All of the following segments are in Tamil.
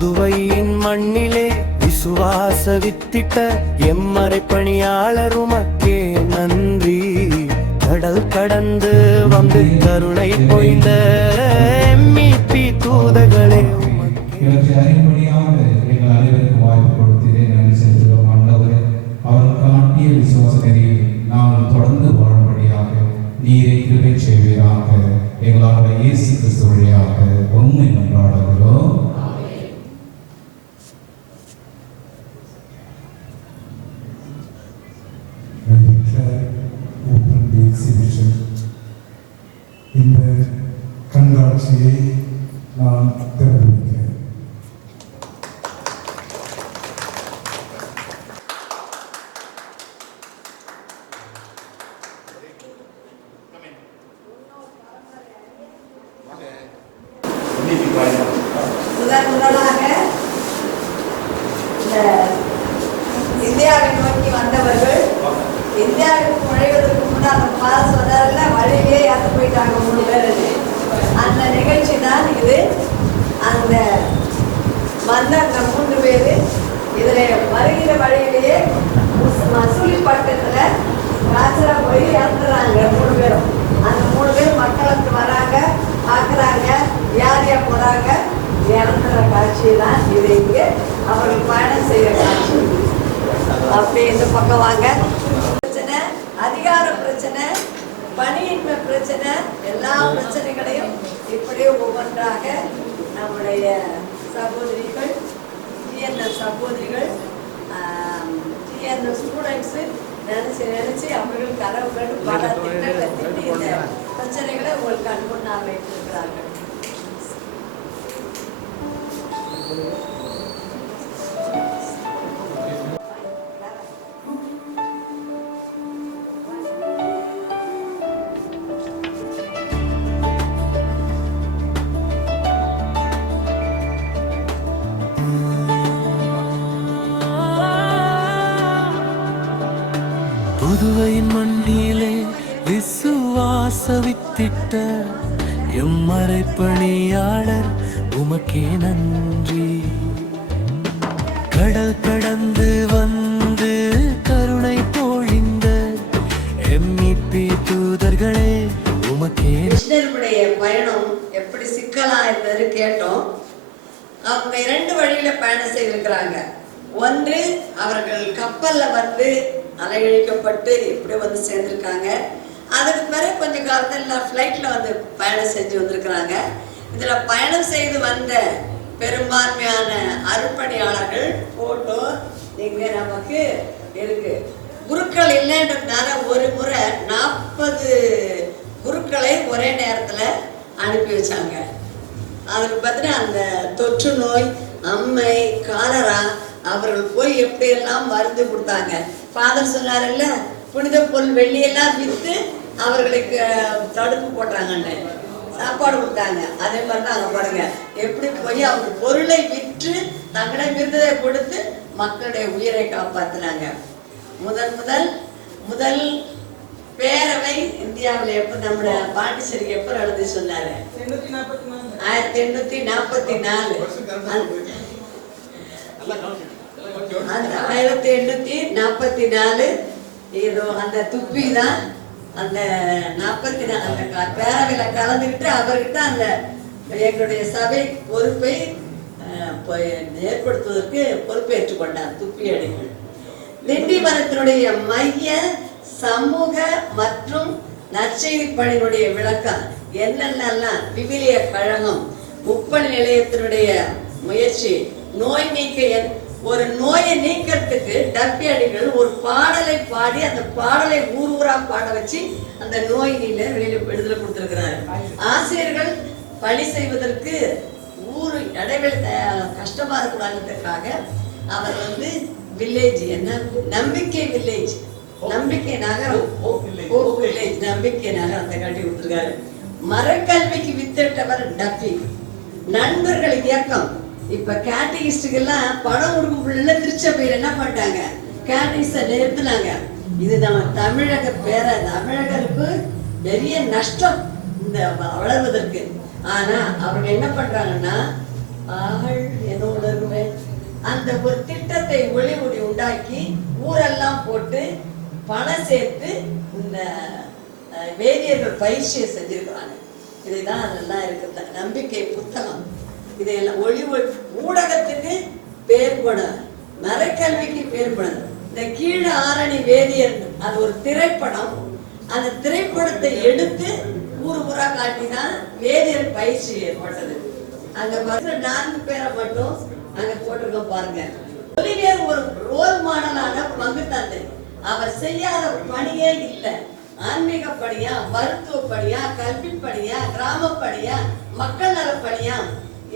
புதுவையின் மண்ணிலே விசுவாச வித்திட்ட எம்மறை பணியாளர் உமக்கே நன்றி. கடல் கடந்து வந்து கருணை பொய்ந்த மீட்பி தூதர்களே நீரை கிருபை செய்வீராக. எங்களால் இயேசு கிறிஸ்து வழியாக உண்மை கொண்டாடுகிறோம். இந்த கண்காட்சியை நான் திறந்துவிட்டேன். முதலாக இந்தியாவை நோக்கி வந்தவர்கள் இந்தியாவுக்கு நுழைவதற்கு முன்னாடி பால் சொன்னார்ல, வழியிலே இறந்து போயிட்டாங்க 3 பேர். அந்த நிகழ்ச்சி தான் இது. அந்த வந்த அந்த 3 பேர் இதில் வருகிற வழியிலேயே மசூலிப்பட்டத்தில் ராஜரா போய் இறந்துடுறாங்க 3 பேரும். அந்த 3 பேர் மக்களுக்கு வராங்க, பார்க்குறாங்க, யார் யார் போகிறாங்க, இறந்துற காட்சியெல்லாம் இது. இங்கே அவர்கள் பயணம் செய்கிற காட்சி. அப்படி இந்த பக்கம் வாங்க. பிரச்சனை, அதிகார பிரச்சனை, பணியின்மை பிரச்சனை, எல்லா பிரச்சனைகளையும் இப்படியே ஒவ்வொன்றாக நம்முடைய சகோதரிகள், டிஎன்எல் சகோதரிகள், டிஎன்எல் ஸ்டூடெண்ட்ஸு நினச்சி அவர்கள் கனவுகள் பல திட்டங்களை திட்டி இந்த பிரச்சனைகளை உங்களுக்கு கண்முன்னால் வைத்திருக்கிறார்கள். புதுவையின் மண்ணிலே விசுவாச வித்திட்ட எம்மறை பணியாளர் உமக்கே நன்றி. கடல் கடந்து வந்து கருணை பொழிந்த மீட்பி தூதர்களே உமக்கே. கிருஷ்ணருடைய பயணம் எப்படி சிக்கலா இருந்தது கேட்டோம். அவங்க 2 வழியில பயணம் செய்திருக்கிறாங்க. ஒன்று, அவர்கள் கப்பல்ல வந்து அலையழிக்கப்பட்டு எப்படி வந்து சேர்ந்திருக்காங்க. அதுக்கு பிறகு கொஞ்ச காலத்தில் ஃப்ளைட்ல வந்து பயணம் செஞ்சு வந்திருக்கிறாங்க. இதுல பயணம் செய்து வந்த பெரும்பான்மையான அருப்பணியாளர்கள் போட்டோ இங்க நமக்கு இருக்கு. குருக்கள் இல்லைன்றதுனால ஒரு முறை 40 குருக்களை ஒரே நேரத்துல அனுப்பி வச்சாங்க. அதுக்கு பார்த்தீங்கன்னா அந்த தொற்று நோய், அம்மை, காலரா, அவர்கள் போய் எப்படியெல்லாம் மருந்து கொடுத்தாங்க. ஃபாதர் சொன்னார்ல, புனித பொருள் வெள்ளியெல்லாம் விற்று அவர்களுக்கு தடுப்பு போட்டாங்கன்னு சாப்பாடு கொடுத்தாங்க. அதே மாதிரி தான் அங்கே பாருங்க, எப்படி போய் அவங்க பொருளை விற்று தங்களை விருதை கொடுத்து மக்களுடைய உயிரை காப்பாற்றினாங்க. முதல் பேரவை இந்தியாவில் எப்போ நம்முடைய பாண்டிச்சேரிக்கு எப்போ எழுதி சொன்னாரு? 1844. அந்த 1844 ஏதோ அந்த துப்பி தான் அந்த 44 அந்த பேரவையில் கலந்துக்கிட்டு அவர்கிட்ட அந்த எங்களுடைய சபை பொறுப்பை ஏற்படுத்துவதற்கு பொறுப்பேற்றுக் கொண்டார் துப்பி அடிகள். திண்டிவனத்தினுடைய மைய சமூக மற்றும் நற்செய்தி பணியினுடைய விளக்கம் என்னென்னலாம் விவிலிய கழகம், முப்பணி நிலையத்தினுடைய முயற்சி, நோய் நீக்க ஒரு நோயை நீக்கிறதுக்கு டப்பி அடிகள் ஒரு பாடலை பாடி அந்த பாடலை ஊரா பாட வச்சு அந்த நோய் நீல வெளியில விடுதலை கொடுத்திருக்கிறார். ஆசிரியர்கள் பணி செய்வதற்கு ஊர் இடைவெளி கஷ்டமா இருக்கக்கூடாதுக்காக அவர் வந்து வில்லேஜ் என்ன நம்பிக்கை வில்லேஜ், நம்பிக்கை நகரம், வில்லேஜ் நம்பிக்கை நகரத்தை கட்டி கொடுத்திருக்காரு. மரக்கல்விக்கு வித்திட்டவர் டப்பி. நண்பர்கள் இயக்கம் இப்ப கேட்டகிஸ்டுக்கெல்லாம் பணம் கொடுக்கும் பிள்ளை திருச்சபையில் என்ன பண்ணிட்டாங்க, கேட்டகிஸ்ட நிறுத்தினாங்க. இது நம்ம தமிழகருக்கு பெரிய நஷ்டம் இந்த வளர்வதற்கு. ஆனா அவங்க என்ன பண்றாங்கன்னா, ஆள் என்னோட அந்த ஒரு திட்டத்தை ஒளிமுடி உண்டாக்கி ஊரெல்லாம் போட்டு பணம் சேர்த்து இந்த வேதியர்கள் பயிற்சியை செஞ்சிருக்கிறாங்க. இதுதான் அதெல்லாம் இருக்கு நம்பிக்கை புத்தகம். இதையெல்லாம் ஊடகத்துக்கு பேர் போன, மறைக்கல்விக்கு பேர் போனது இந்த கீழ ஆரணி வேதியர். அது ஒரு திரைப்படம். அந்த திரைப்படத்தை எடுத்து ஊரா காட்டிதான் வேதியர் பயிற்சி ஏற்பட்டது. அங்க 4 பேரை மட்டும் அங்க போட்டிருக்கோம் பாருங்க. ஒலிவியர் ஒரு ரோல் மாடலான பங்கு தந்தை. அவர் செய்யாத பணியே இல்லை. ஆன்மீக பணியா, மருத்துவ பணியா, கல்வி பணியா, கிராம பணியா, மக்கள் நல பணியா,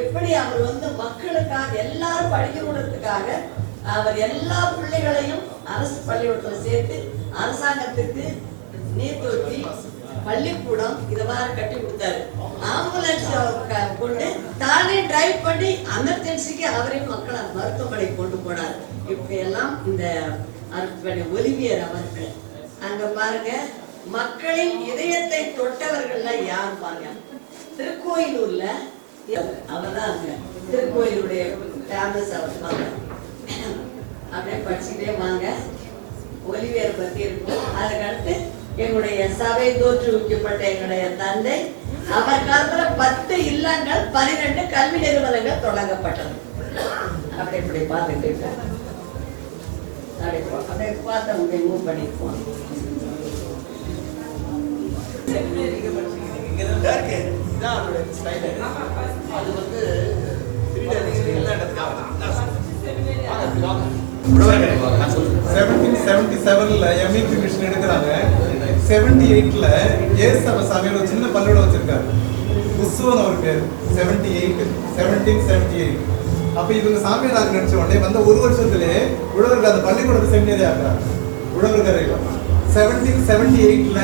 எப்படி அவர் மக்களுக்காக எல்லாரும் படிக்கணுன்றதுக்காக அவர் எல்லா பிள்ளைகளையும் அரசு பள்ளிக்கூடத்தில் சேர்த்து அரசாங்கத்துக்கு நீர்த்தொட்டி, பள்ளிக்கூடம் இதை மாதிரி கட்டி கொடுத்தாரு. ஆம்புலன்ஸ் கொண்டு தானே டிரைவ் பண்ணி எமர்ஜென்சிக்கு அவரையும் மக்களை மருத்துவமனை கொண்டு போனார். இப்ப எல்லாம் இந்த ஒலிவியர் அவர்கள். அங்க பாருங்க, மக்களின் இதயத்தை தொட்டவர்கள்ல யார் பாருங்க. திருக்கோயிலூர்ல அவர்தான் அங்க திருக்கோயிலுடைய ஃபேமஸ். அவர் வாங்க, அப்படியே படிச்சுட்டே வாங்க. ஒலிவியர் பத்தி இருக்கும். அதுக்கடுத்து எங்களுடைய சபை தோற்றுவிக்கப்பட்ட எங்களுடைய தந்தை, அவர் காலத்துல 10 இல்லங்கள், 12 கல்வி நிறுவனங்கள் தொடங்கப்பட்டது. அப்படி இப்படி பார்த்துட்டு இருக்காங்க. அப்படியே பார்த்தவங்க மூவ் பண்ணிக்குவோம். MEP மிஷன் எடுக்கிறாங்க. 78ல ஏசவ சபையில ஒரு சின்ன பள்ளிக்கூடம் வச்சிருக்காரு. உஸ்வன் அவர் பேர். 1778. அப்ப இவங்க சாமியார் நினைச்ச உடனே வந்த ஒரு வருஷத்துலயே உழவருக்கு அந்த பள்ளிக்கூடத்தை செமினரி ஆக்குறாங்க. உழவர்கரையில 1778ல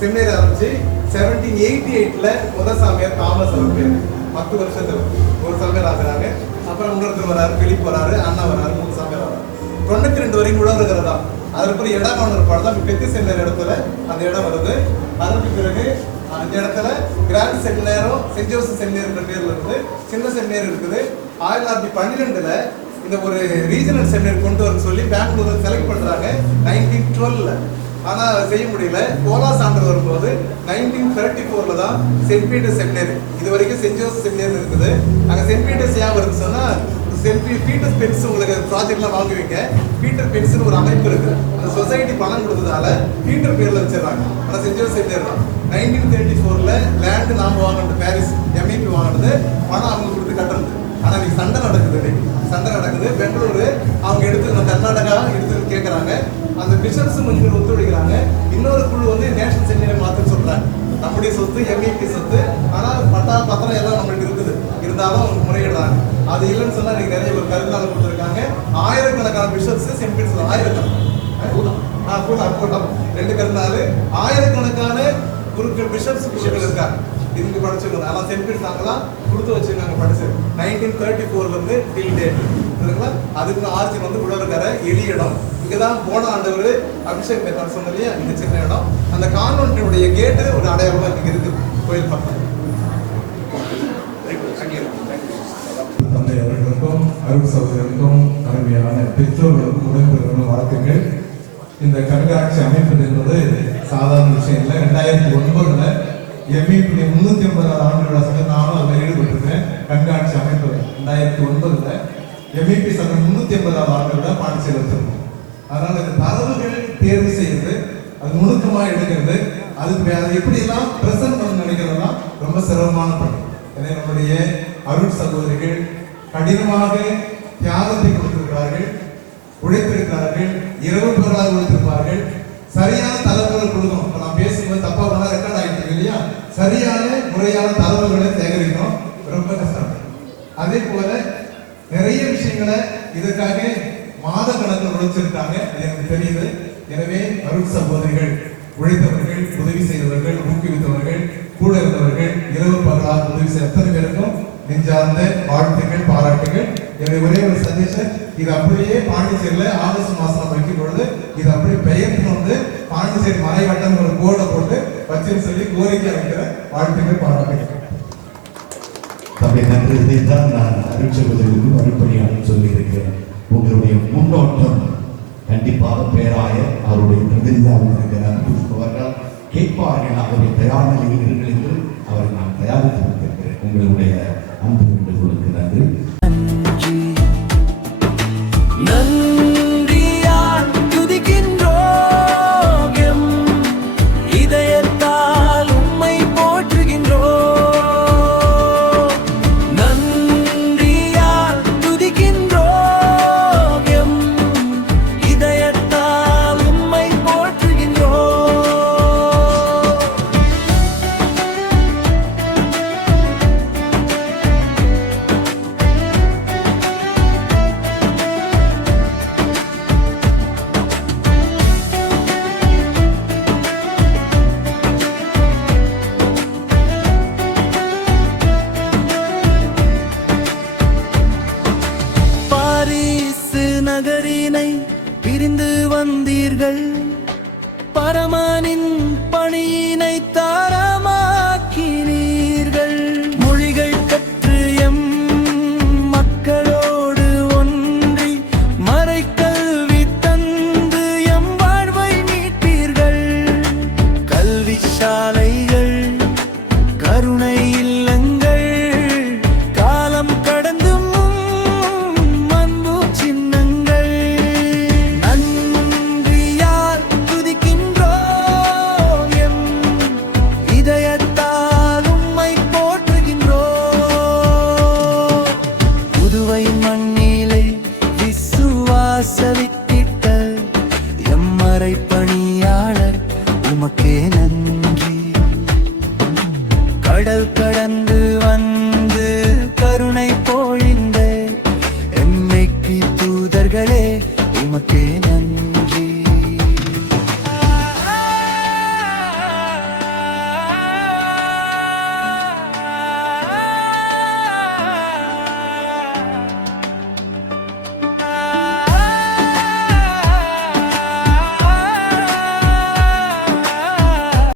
செமினரி ஆரம்பிச்சு 1788ல முதல் சாமியார் தாமஸ் அவர் பேர். 10 வருஷத்துல ஒரு சாமியார் ஆகுறாங்க. அப்புறம் இன்னொருத்தர் வராரு, பிலிப் வராரு, அண்ணா வராரு, 3 சாமியார் வராரு. 92 வரைக்கும் உழவர்கரை தான். அதற்கு ஒரு இடமான ஒரு பாடம் தான் பெத்தி செமினார் இடத்துல அந்த இடம் வருது. அதற்கு பிறகு அந்த இடத்துல கிராண்ட் செமினாரும் சென்ட் ஜோசப் செமினார் பேர்ல இருந்து சின்ன செமினார் இருக்குது. 1912ல இந்த ஒரு ரீஜனல் செமினார் கொண்டு வர சொல்லி பெங்களூர்ல செலக்ட் பண்றாங்க 1912ல. ஆனா செய்ய முடியல. கோலா சான்று வரும்போது 1934ல தான் சென்ட் பீட்டர்ஸ் செமினார். இது வரைக்கும் சென்ட் ஜோசப் செமினார் இருக்குது. அங்க சென்ட் பீட்டர்ஸ் ஏன் வருது சொன்னா, பீட்டர் பென்ஸ் உங்களுக்கு ப்ராஜெக்ட்லாம் வாங்குவீங்க. பீட்டர் பென்ஸ்னு ஒரு அமைப்பு இருக்கு. அந்த சொசைட்டி பணம் கொடுத்ததால பீட்டர் பேர்ல வச்சிடறாங்க. ஆனால் சென்ட் ஜோசப் செமினார் தான். 1934ல லேண்டு நாம வாங்கினது, பாரிஸ் MEP வாங்கினது, பணம் அவங்க கொடுத்து கட்டுறது. ஆனா இன்னைக்கு சண்டை நடக்குது. பெங்களூரு அவங்க எடுத்து கர்நாடகா எடுத்து கேட்கறாங்க. அந்த பிஷப்ஸ் கொஞ்சம் ஒத்துழைக்கிறாங்க. இன்னொரு குழு நேஷனல் செமினார் மாத்துன்னு சொல்றாங்க. நம்முடைய சொத்து MEP சொத்து, ஆனா பட்டா பத்திரம் எல்லாம் நம்மளுக்கு இருக்குது. இருந்தாலும் அவங்க முறையிடுறாங்க. அது இல்லைன்னு சொன்னா இன்னைக்கு நிறைய ஒரு கருத்தாளர் கொடுத்துருக்காங்க. ஆயிரக்கணக்கான பிஷப்ஸ் செம்பிட்ஸ், ஆயிரக்கணக்கான 2 கருத்தாளு, ஆயிரக்கணக்கான குருக்கள் பிஷப்ஸ் இருக்காங்க. இதுக்கு படிச்சுக்கணும். ஆனால் செம்பிட்ஸ் நாங்களாம் கொடுத்து வச்சிருக்காங்க படிச்சு. 1934ல இருந்து டில் டேட் இருக்குங்களா. அதுக்கு ஆர்ஜின் உழவர்கரை எளியிடம். இங்கதான் போன ஆண்டவர் அபிஷேக் மேற்கொண்டு சொன்ன இல்லையா, இந்த சின்ன இடம். அந்த கான்வென்ட்டினுடைய கேட்டு ஒரு அடையாளமா இங்க இருக்குது கோயில் பக்கம். தந்தை அவர்களுக்கும் அருள் சகோதரருக்கும் அருமையான பெற்றோர்களுக்கும் உடன்பிறர்களும் வாழ்த்துக்கள். இந்த கண்காட்சி அமைப்பது என்பது சாதாரண விஷயம் இல்லை. 2009ல MEP 350வது ஆண்டு விழா சங்கம் நானும் அதில் ஈடுபட்டிருக்கேன். கண்காட்சி அமைப்பது 2009ல MEP சங்கம் 350வது ஆண்டு விழா பாண்டிச்சேரி வச்சிருக்கோம். அதனால இந்த தரவுகள் தேர்வு செய்யறது, அது நுணுக்கமா எடுக்கிறது, அதுக்கு அதை எப்படி எல்லாம் பிரசன்ட் பண்ண நினைக்கிறதெல்லாம் ரொம்ப சிரமமான பணி. எனவே நம்முடைய அருள் சகோதரிகள் கடினமாக தியாகத்தை கொடுத்திருக்கிறார்கள், உழைத்திருக்கிறார்கள், இரவு பகலாக உழைத்திருப்பார்கள். சரியான தகவல்கள் கொடுக்கணும். இப்போ நான் பேசும்போது தப்பா பண்ணா ரெக்கார்ட் ஆகிட்டு இல்லையா, சரியான முறையான தகவல்களை சேகரிக்கணும், ரொம்ப கஷ்டம். அதே போல நிறைய விஷயங்களை இதற்காக மாத கணக்கில் உழைச்சிருக்காங்க, எனக்கு தெரியுது. எனவே அருள் சகோதரிகள் உழைத்தவர்கள், உதவி செய்தவர்கள், ஊக்குவித்தவர்கள், கூட இருந்தவர்கள், இரவு பகலாக உதவி செய்த அத்தனை பேருக்கும் நெஞ்சார்ந்த வாழ்த்துக்கள், பாராட்டுகள். என்னுடைய ஒரே ஒரு சஜஷன், இது அப்படியே பாண்டிச்சேரியில ஆகஸ்ட் மாசம் வைக்கும் பொழுது இது அப்படியே பெயர்த்து பாண்டிச்சேரி மலைவட்டம் ஒரு போர்டை போட்டு வச்சுன்னு சொல்லி கோரிக்கை வைக்கிற வாழ்த்துக்கள், பாராட்டுகள். தம்பி நன்றி. இதைத்தான் நான் அருட்சகோதரிகளுக்கும் அருட்பணியாளர் சொல்லியிருக்கிறேன். பிரபாத பேராயர் அவருடைய பிரதிநிதியாக இருக்கிறார் அவர்கள் கேட்பார்கள் அவருடைய தயார் நிலையில் இருங்கள் என்று அவரை நான் தயாரித்து வைத்திருக்கிறேன். உங்களுடைய அன்பு வேண்டுகோளுக்கு நன்றி. நன்றியால் துதிக்கின்றோம், எம் இதயத்தால் உம்மை போற்றுகின்றோம். நன்றியால் துதிக்கின்றோம், எம் இதயத்தால் உம்மை போற்றுகின்றோம். பாரிசு நகரினை பிரிந்து வந்தீர்கள், பரமனின் பணியினை தாரமாக்கினீர்கள். மொழிகள் கற்று எம் மக்களோடு ஒன்றி மறைக்கல்வி தந்து எம் வாழ்வை மீட்பீர்கள். கல்வி சாலைகள், கருணை இல்லங்கள், காலம் கடந்தும் அன்பு சின்னங்கள். நன்றியால் துதிக்கின்றோம், எம் இதயத்தால் உம்மை போற்றுகின்றோம். புதுவை மண்ணிலே விசுவாச